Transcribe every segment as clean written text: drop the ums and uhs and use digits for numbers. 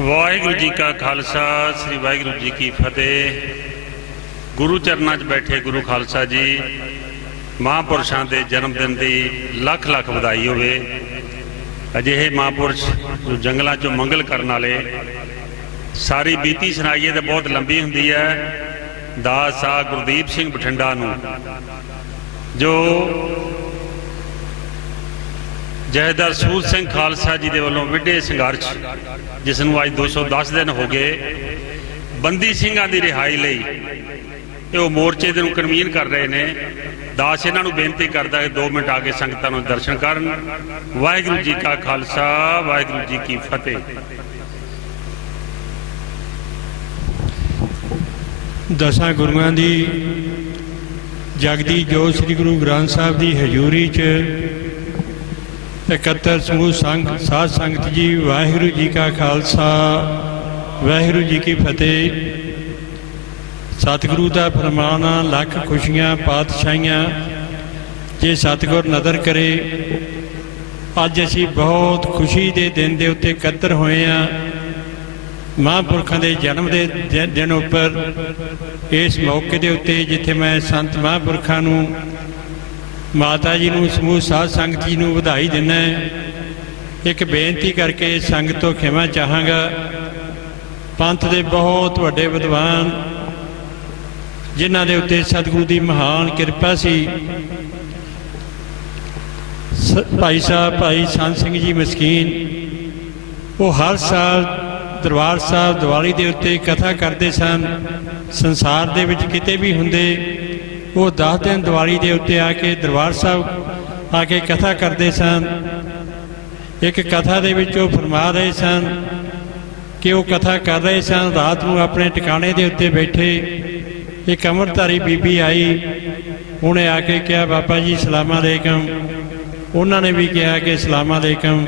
वाहिगुरू जी का खालसा श्री वाहिगुरू जी की फतेह। गुरु चरनां 'च बैठे गुरु खालसा जी महापुरुषों के जन्मदिन की लख लख वधाई होवे। अजिहे महापुरुष जो जंगलों चों मंगल करने वाले, सारी बीती सुनाइए तो बहुत लंबी हुंदी है। दास आ गुरदीप सिंह बठिंडा नूं जो जहेदार सूर सिंह खालसा जी के वलों विढे संघर्ष, जिसनूं अज 210 दिन हो गए, बंदी सिंघां की रिहाई लई ये मोर्चे दे नूं कन्वीन कर रहे हैं। दास इन्हां नूं बेनती करदा है 2 मिनट आके संगतां नूं दर्शन करन। वाहिगुरू जी का खालसा वाहिगुरू जी की फतेह। दसां गुरुआं दी जगदी जो श्री गुरु ग्रंथ साहब की हजूरी च 71 समूह संघ साध संगत जी, वाहिगुरू जी का खालसा वाहिगुरू जी की फतेह। सतगुरु का फरमाना लख खुशियां पातशाहियां जे सतगुर नदर करे। अज असी बहुत खुशी के दिन के उत्ते इकत्तर होए हैं। महापुरखों के जन्म के दिन उपर इस मौके के उत्ते जिथे मैं संत महापुरखों नूं, माता जी नूं, समूह साध संगत जी नूं वधाई दिना। एक बेनती करके संगत तो खिमा चाहांगा। पंथ के बहुत वड्डे विद्वान जिन्हां दे उत्ते सतगुरु की महान किरपा सी, भाई साहब भाई संत सिंह जी मस्कीन, वो हर साल दरबार साहब दिवाली के उत्ते कथा करते सन। संसार दे विच किते भी हुंदे वो 10 दिन दिवाली के उत्ते आके दरबार साहब आके कथा करते सन। एक कथा दे विच वो फरमा रहे सन कि वो कथा कर रहे सन, रात को अपने टिकाणे के उत्ते बैठे एक अमृतधारी बीबी आई। उन्हें आके कहा बाबा जी सलाम अलैकुम। उन्होंने भी कहा कि सलाम अलैकुम।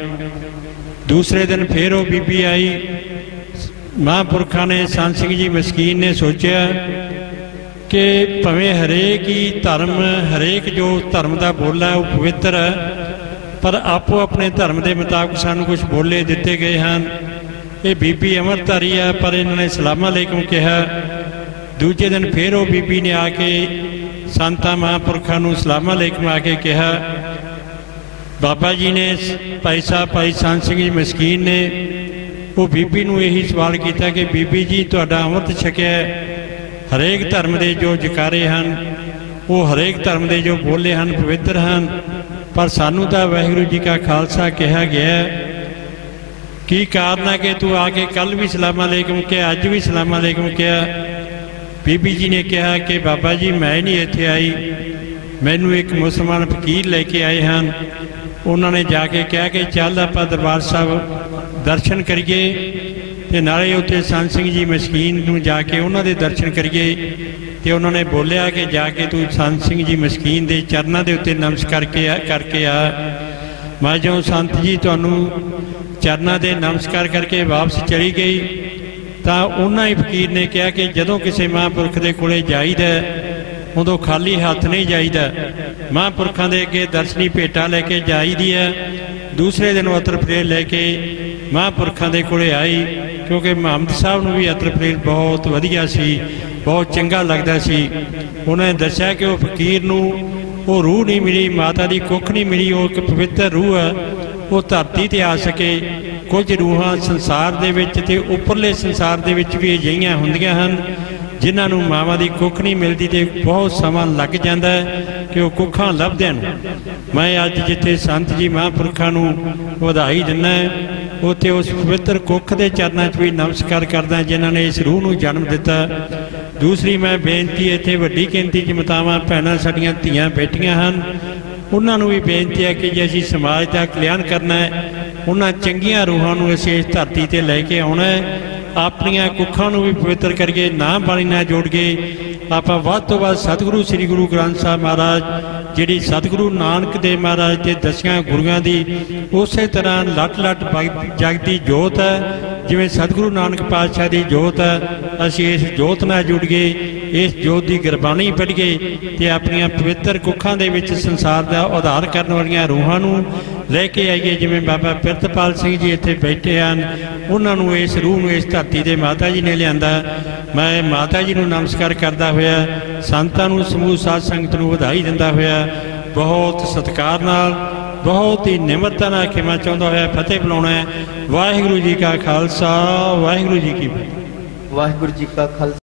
दूसरे दिन फिर वो बीबी आई। महापुरखों ने संत सिंह जी मस्कीन ने सोचा कि भावें हरेक ही धर्म, हरेक जो धर्म का बोला है वो पवित्र है, पर आपो अपने धर्म के मुताबिक सानू कुछ बोले दिते गए हैं। ये बीबी अमृतधारी है, पर इन्होंने सलाम अलैकुम कहा। दूजे दिन फिर वो बीबी ने आके संतां महापुरखों नूं सलाम अलैकुम आके कहा। बाबा जी ने भाई साहब भाई संत सिंह जी मस्कीन ने वो बीबी नूं यही सवाल किया कि बीबी जी तुहाडा अमृत छकिया, हरेक धर्म के जो जकारे हैं वो हरेक धर्म के जो बोले हैं पवित्र हैं, पर सानू तो वाहिगुरू जी का खालसा कहा गया। की कारण है कि तू आके कल भी सलाम अलैकुम कहा, अज भी सलाम अलैकुम कहा। बीबी जी ने कहा कि बाबा जी मैं नहीं इत्थे आई, मैनू एक मुसलमान फकीर लेके आए हैं। उन्होंने जाके कहा कि चल आपां दरबार साहब दर्शन करिए ते नाले उत्ते संत सिंह जी मस्कीन नूं जाके उन्हां दे दर्शन करिए। ते उन्होंने बोलिया कि जाके तू संत सिंह जी मस्कीन दे चरनां दे उत्ते नमस्कार करके आ। मैं जो संत जी तुहानूं चरनां दे नमस्कार करके वापस चली गई तो उन्हां ही फकीर ने कहा कि जदों किसी महापुरख दे कोले जाईदा उदों खाली हाथ नहीं जाईदा, महापुरखों के अगे दर्शनी भेटा लैके जाईदी है। दूसरे दिन अतर फरेल लैके महापुरखों के कोले आई, क्योंकि मुहम्मद साहब नूं भी अतर फरेल बहुत वधिया सी, बहुत चंगा लगता सी। उन्होंने दस्सिया कि वो फकीर नूं वो रूह नहीं मिली, माता की कुख नहीं मिली, वो एक पवित्र रूह है, वो धरती ते आ सके। कुछ रूहां संसार दे विच ते उपरले संसार दे विच भी अजिहियां हुंदियां हन जिन्हां नूं मावां दी कुख नहीं मिलती, तो बहुत समा लग जाता है कि वो कुखां लभदे हैं। मैं अज जिथे संत जी महापुरखों नूं वधाई दिना, उत्थे उस पवित्र कुख के चरनां च भी नमस्कार करदा जिन्हां ने इस रूह नूं जन्म दिता। दूसरी मैं बेनती इत्थे वड्डी गिनती च मातावां भैणां साडीआं धीआं बैठियां हन, उन्हां नूं भी बेनती है कि जे असीं समाज का कल्याण करना है, उन्हां चंगियां रूहां नूं असीं इस धरती ते लैके आउणा है। अपनियां कुखां नूं भी पवित्र करिए, नाम बाणी नाल जोड़िए। आपां वध तों वध सतगुरु श्री गुरु ग्रंथ साहब महाराज जिहड़ी सतगुरु नानक देव महाराज के दसियां गुरुआं दी उस तरह लट लट जगदी जोत है, जिवें सतगुरु नानक पातशाह की जोत है। असीं इस जोत नाल जुड़िए, इस जोत की गुरबाणी पढ़िए ते अपनियां पवित्र कुखां दे विच संसार का उद्धार करने वालियां रूहां नूं ਲੈ ਕੇ ਆਈਏ। ਜਿਵੇਂ ਬਾਬਾ ਪਿਰਤਪਾਲ ਸਿੰਘ ਜੀ ਇੱਥੇ ਬੈਠੇ ਹਨ, ਉਹਨਾਂ ਨੂੰ ਇਸ ਰੂਹ ਨੂੰ ਇਸ ਧਰਤੀ ਦੇ ਮਾਤਾ ਜੀ ਨੇ ਲਿਆਂਦਾ। ਮੈਂ ਮਾਤਾ ਜੀ ਨੂੰ ਨਮਸਕਾਰ ਕਰਦਾ ਹੋਇਆ ਸੰਤਾਂ ਨੂੰ, ਸਮੂਹ ਸਾਧ ਸੰਗਤ ਨੂੰ ਵਧਾਈ ਦਿੰਦਾ ਹੋਇਆ ਬਹੁਤ ਸਤਿਕਾਰ ਨਾਲ, ਬਹੁਤ ਹੀ ਨਿਮਰਤਾ ਨਾਲ ਖਿਮਾ ਚਾਹੁੰਦਾ ਹੋਇਆ ਫਤਿਹ ਬੁਲਾਉਣਾ ਹੈ। ਵਾਹਿਗੁਰੂ ਜੀ ਕਾ ਖਾਲਸਾ, ਵਾਹਿਗੁਰੂ ਜੀ ਕੀ ਫਤਿਹ। ਵਾਹਿਗੁਰੂ ਜੀ ਕਾ ਖਾਲਸਾ।